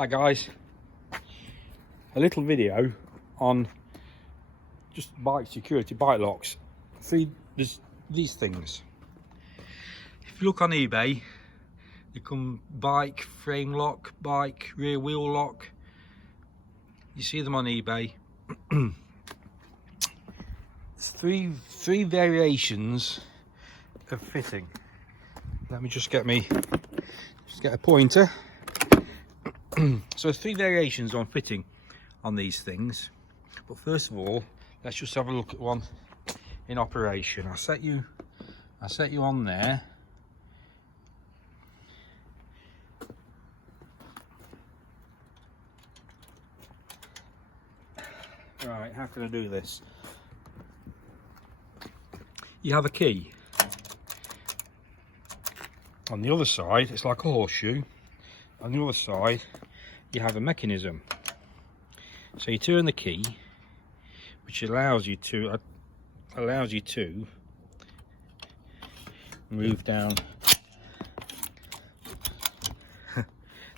Hi guys, a little video on just bike security, bike locks. There's these things. If you look on eBay, they come bike frame lock, bike rear wheel lock. You see them on eBay. There's three variations of fitting. Let me just get a pointer. So there's three variations on fitting on these things, but first of all let's just have a look at one in operation. I set you on there. Right, how can I do this? You have a key. On the other side it's like a horseshoe. On the other side you have a mechanism. So you turn the key, which allows you to move down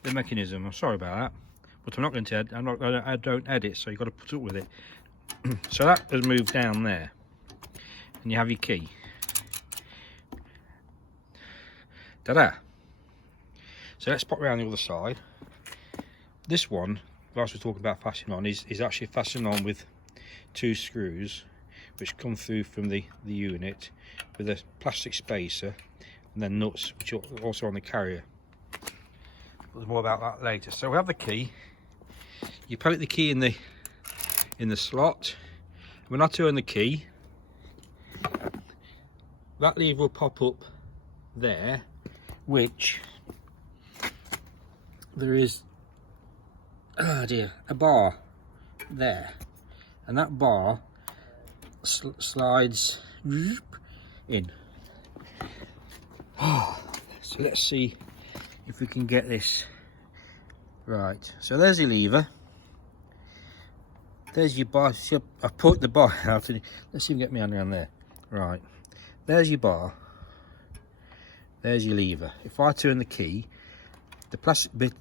the mechanism. I'm sorry about that, but I'm not going to. I don't edit, so you've got to put up with it. So that has moved down there, and you have your key. Ta-da! So let's pop around the other side. This one, whilst we're talking about fastening on, is actually fastened on with two screws which come through from the unit with a plastic spacer and then nuts which are also on the carrier. There's more about that later. So we have the key. You poke the key in the slot. When I turn the key, that lever will pop up there, which there is a bar there, and that bar slides in. So let's see if we can get this right. So there's your lever, there's your bar. So I put the bar out and let's see if we can get my hand around there. Right, there's your bar, there's your lever. If I turn the key, the plastic bit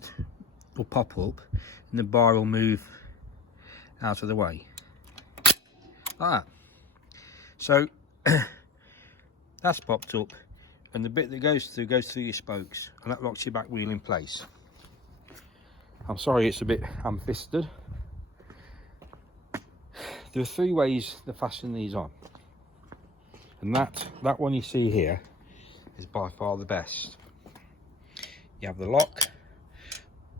will pop up and the bar will move out of the way like that. So that's popped up, and the bit that goes through your spokes, and that locks your back wheel in place. I'm sorry it's a bit ham-fisted. There are three ways to fasten these on, and that one you see here is by far the best. You have the lock,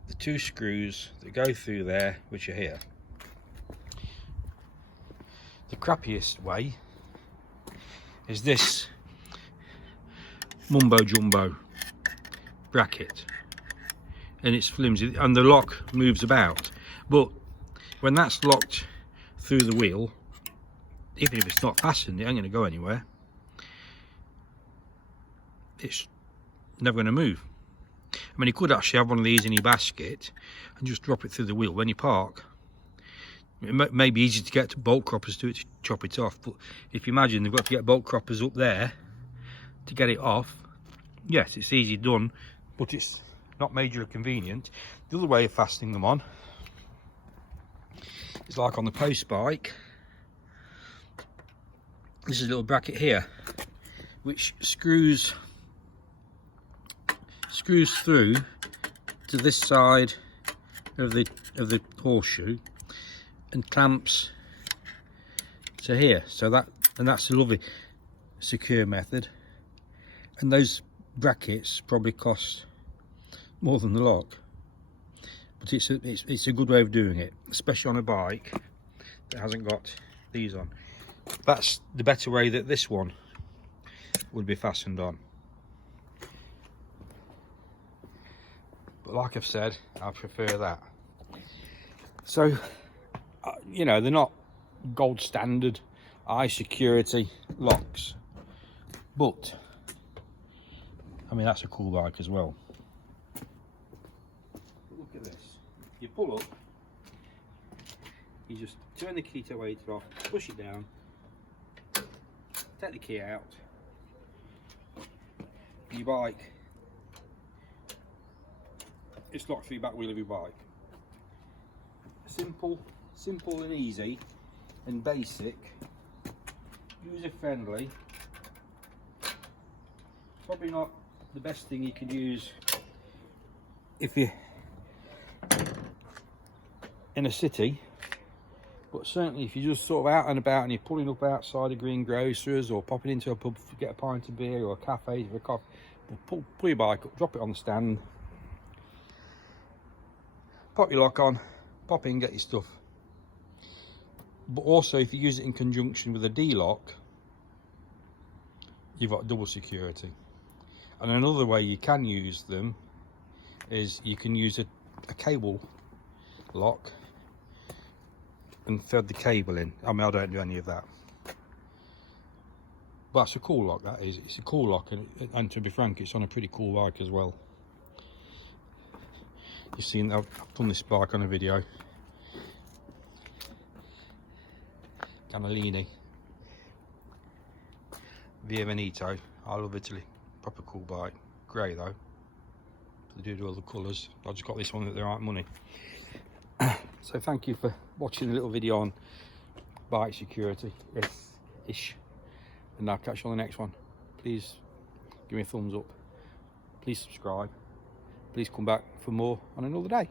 the two screws that go through there, which are here. The crappiest way is this mumbo jumbo bracket, and it's flimsy and the lock moves about, but when that's locked through the wheel, even if it's not fastened, it ain't going to go anywhere. It's never going to move. I mean, you could actually have one of these in your basket and just drop it through the wheel when you park. It may be easy to get bolt croppers to chop it off, but if you imagine they've got to get bolt croppers up there to get it off, yes, it's easy done, but it's not majorly convenient. The other way of fastening them on is like on the post bike. This is a little bracket here which screws through to this side of the horseshoe and clamps to here. So that's a lovely secure method, and those brackets probably cost more than the lock, but it's a good way of doing it, especially on a bike that hasn't got these on. That's the better way that this one would be fastened on. But like I've said, I prefer that. So you know, they're not gold standard high security locks, but I mean, that's a cool bike as well. Look at this. You pull up, you just turn the key to weight off, push it down, take the key out, your bike, it's locked through your back wheel of your bike. simple and easy and basic, user friendly. Probably not the best thing you could use if you're in a city, but certainly if you're just sort of out and about and you're pulling up outside a greengrocers or popping into a pub to get a pint of beer or a cafe for a coffee, pull your bike up, drop it on the stand, pop your lock on, pop in, get your stuff. But also if you use it in conjunction with a D-lock, you've got double security. And another way you can use them is you can use a cable lock and thread the cable in. I mean, I don't do any of that, but it's a cool lock, that is. It's a cool lock, and to be frank, it's on a pretty cool bike as well. You've seen, I've done this bike on a video. Gamellini Via Veneto. I love Italy. Proper cool bike. Grey though. They do all the colours. I just got this one at the right money. So thank you for watching a little video on bike security ish, and I'll catch you on the next one. Please give me a thumbs up, please subscribe, please come back for more on another day.